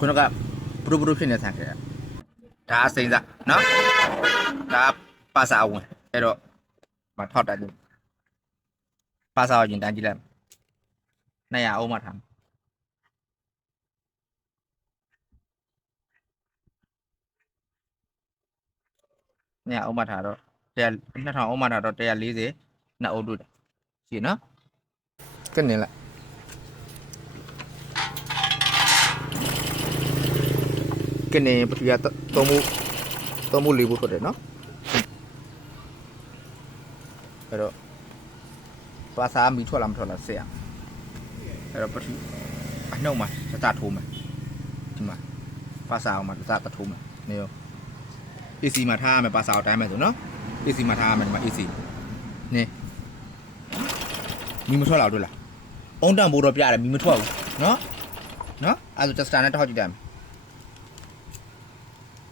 ခုနကဘရုဘရုဖြစ်နေဆန်ခဲ့ဒါအစိမ့်စားနော်ဒါပါစာဝင်အဲ့တော့မထောက်တာကြည့်ပါစာကိုရင်တန်းကြည့်လိုက်200အုံးမှထား200အုံးမှထားတော့2000အုံးမှထားတော့140နှစ်အုံးတွေ့တယ်ကြည့်နော်ကနေလိုက်ကနေပထဝီသုံးမှုလေးဖို့ထွက်တယ်နော်အဲ့တော့ပါစာမီထွက်လာမထွက်လာဆက်ရအဲ့တော့ပထဝီအနှုတ်မှာစတာထိုးမယ်ဒီမှာပါစာအောင်မှာစတာထိုးမယ်နေရော AC မှာထားရမယ်ပါစာအောင်တိုင်းမယ်ဆိုနော် AC မှာထားရမယ်ဒီမှာ AC နေမီမထွက်လာတွေ့လားအုံတန်ဘိုးတော့ပြရတယ်မီမထွက်ဘူးနော်အဲ့ဒါစတာနဲ့ထောက်ကြည့်တယ်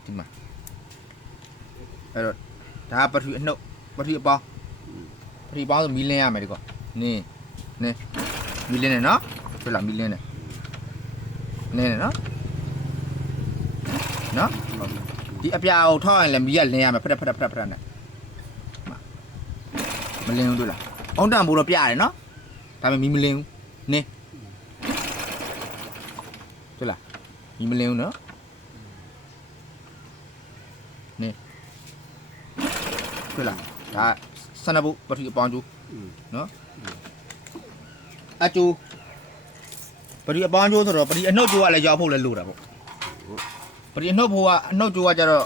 ဒီမှာအဲ့တော့ဒါပထဝီအနှုတ်ပထဝီအပေါင်းဆိုမီလင်းရမယ်ဒီကောနေမီလင်းနဲ့နော်တွေ့လားမီလင်းနဲ့နေနော်ဒီအပြာကိုထောက်ရင်လည်းမီးကလင်းရမယ်ဖက်နဲ့မလင်းဘူးတွေ့လားအုံတန်ဘိုးတော့ပြရတယ်နော်ဒါပေမဲ့မီးမလင်းဘူးနေတွေ့လားမီးမလင်းဘူးနော်နေတွေ့လားဒါဆန္ဒဘုပထဝီအပေါင်းကျူနော်အကျူပထဝီအပေါင်းကျူဆိုတော့ပထဝီအနှုတ်ကျူကလည်းရောက်ဖို့လည်းလိုတာပေါ့ပထဝီအနှုတ်ကျူကကြတော့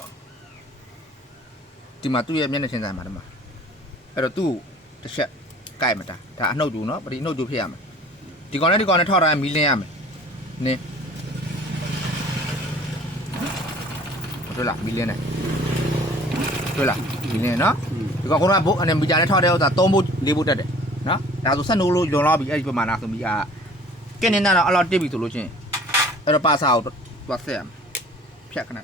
ဒီမှာသူ့ရဲ့မျက်နှာချင်းဆိုင်မှာဒီမှာအဲ့တော့သူ့တစ်ချက်ကြိုက်မှာဒါအနှုတ်ကျူနော်ပထဝီအနှုတ်ကျူဖြစ်ရမယ်ဒီကောင်နဲ့ထောက်ထားမီးလင်းရမယ်နေတွေ့လားမီးလင်းနေတွေ့လားမီးလင်းနော်ဒီကောင်ကဘုတ်အနေမီတာနဲ့ထောက်တဲ့ဥစ္စာ3ဘုတ်4ဘုတ်တက်တယ်နော်ဒါဆိုဆက်နိုးလို့ယွန်လောက်ပြီအဲ့ဒီပမာဏဆိုပြီးကဲနေတော့အလောက်တက်ပြီဆိုလို့ချင်းအဲ့တော့ပါစာကိုသွားဆက်ရမယ်ဖြတ်ခဏ